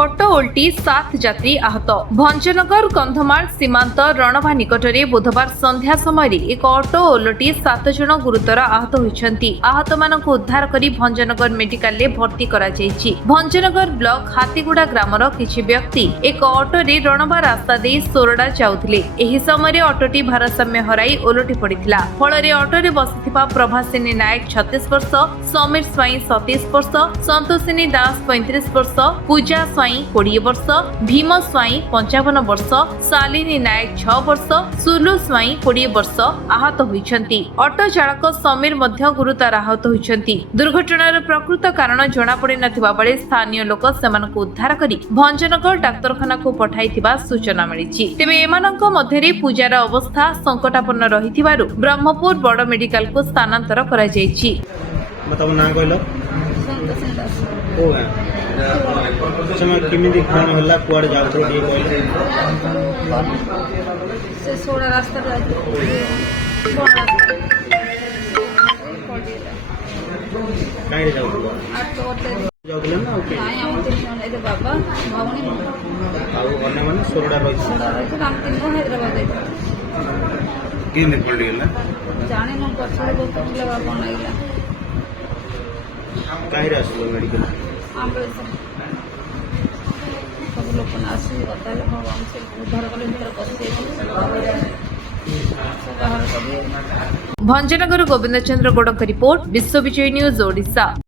Auto ଓଲଟି 7 ଯାତ୍ରୀ ଆହତ। ଭଞ୍ଜନଗର କନ୍ଧମାଳ ସୀମାନ୍ତ ରଣଭା ନିକଟରେ ବୁଧବାର ସନ୍ଧ୍ୟା ସମୟରେ ଏକ ଅଟୋ ଓଲଟି 7 ଜଣ ଗୁରୁତର ଆହତ ହୋଇଛନ୍ତି। ଆହତମାନଙ୍କୁ ଉଦ୍ଧାର କରି ଭଞ୍ଜନଗର ମେଡିକାଲରେ ଭର୍ତ୍ତି କରାଯାଇଛି। ଭଞ୍ଜନଗର ବ୍ଲକ ହାତୀଗୁଡ଼ା ଗ୍ରାମର କିଛି ବ୍ୟକ୍ତି ଏକ ଅଟୋରେ ରଣଭା ରାସ୍ତା ଦେଇ ସୋରଡା ଯାଉଥିଲେ। ଏହି ସମୟରେ ଅଟୋଟି ଭାରସାମ୍ୟ ହରାଇ ଓଲଟି ପଡ଼ିଥିଲା। ଫଳରେ ଅଟୋରେ ବସିଥିବା ପ୍ରଭାସିନୀ ନାୟକ 36 ବର୍ଷ, ସମୀର ସ୍ୱାଇଁ 27 ବର୍ଷ, ସନ୍ତୋଷିନୀ ଦାସ 35 ବର୍ଷ, ପୂଜା ସ୍ୱାଇଁ 20 ବର୍ଷ, ଭୀମ ସ୍ୱାଇଁ 55 ବର୍ଷ, ଶାଲିନୀ ନାୟକ 6 ବର୍ଷ, ସୁଲୁ ସ୍ୱାଇଁ 20 ବର୍ଷ ଆହତ ହୋଇଛନ୍ତି। ଅଟୋ ଚାଳକ ସମୀର ମଧ୍ୟ ଗୁରୁତର ଆହତ ହୋଇଛନ୍ତି। ଦୁର୍ଘଟଣାର ପ୍ରକୃତ କାରଣ ଜଣାପଡ଼ିନଥିବା ବେଳେ ସ୍ଥାନୀୟ ଲୋକ ସେମାନଙ୍କୁ ଉଦ୍ଧାର କରି ଭଞ୍ଜନଗର ଡାକ୍ତରଖାନାକୁ ପଠାଇଥିବା ସୂଚନା ମିଳିଛି। ତେବେ ଏମାନଙ୍କ ମଧ୍ୟରେ ପୂଜାର ଅବସ୍ଥା ସଂକଟାପନ୍ନ ରହିଥିବାରୁ ବ୍ରହ୍ମପୁର ବଡ଼ ମେଡିକାଲକୁ ସ୍ଥାନାନ୍ତର କରାଯାଇଛି। केमिति कौन होला कुआडे जाउथो डी कहले से सोडा रास्ता काहे जाउथो जाउथले ना ओके नाइ हम तीन जन ए बाबा भवनी आउ अन्य माने सोरडा रहि सोडा रही हम तीन को हैदराबाद दे केने पल्ली होला जाने न पछले बहुत लगा कोन लागिला काहे रासलो मेडिकल एम्बुलेंस सब लोग आसी बताले भगवान से उद्धार कले भीतर पसे ଭଞ୍ଜନଗର ଗୋବିନ୍ଦ ଚନ୍ଦ୍ର ଗୌଡ଼ଙ୍କ ରିପୋର୍ଟ, ବିଶ୍ୱ ବିଜୟ ନ୍ୟୁଜ ଓଡ଼ିଶା।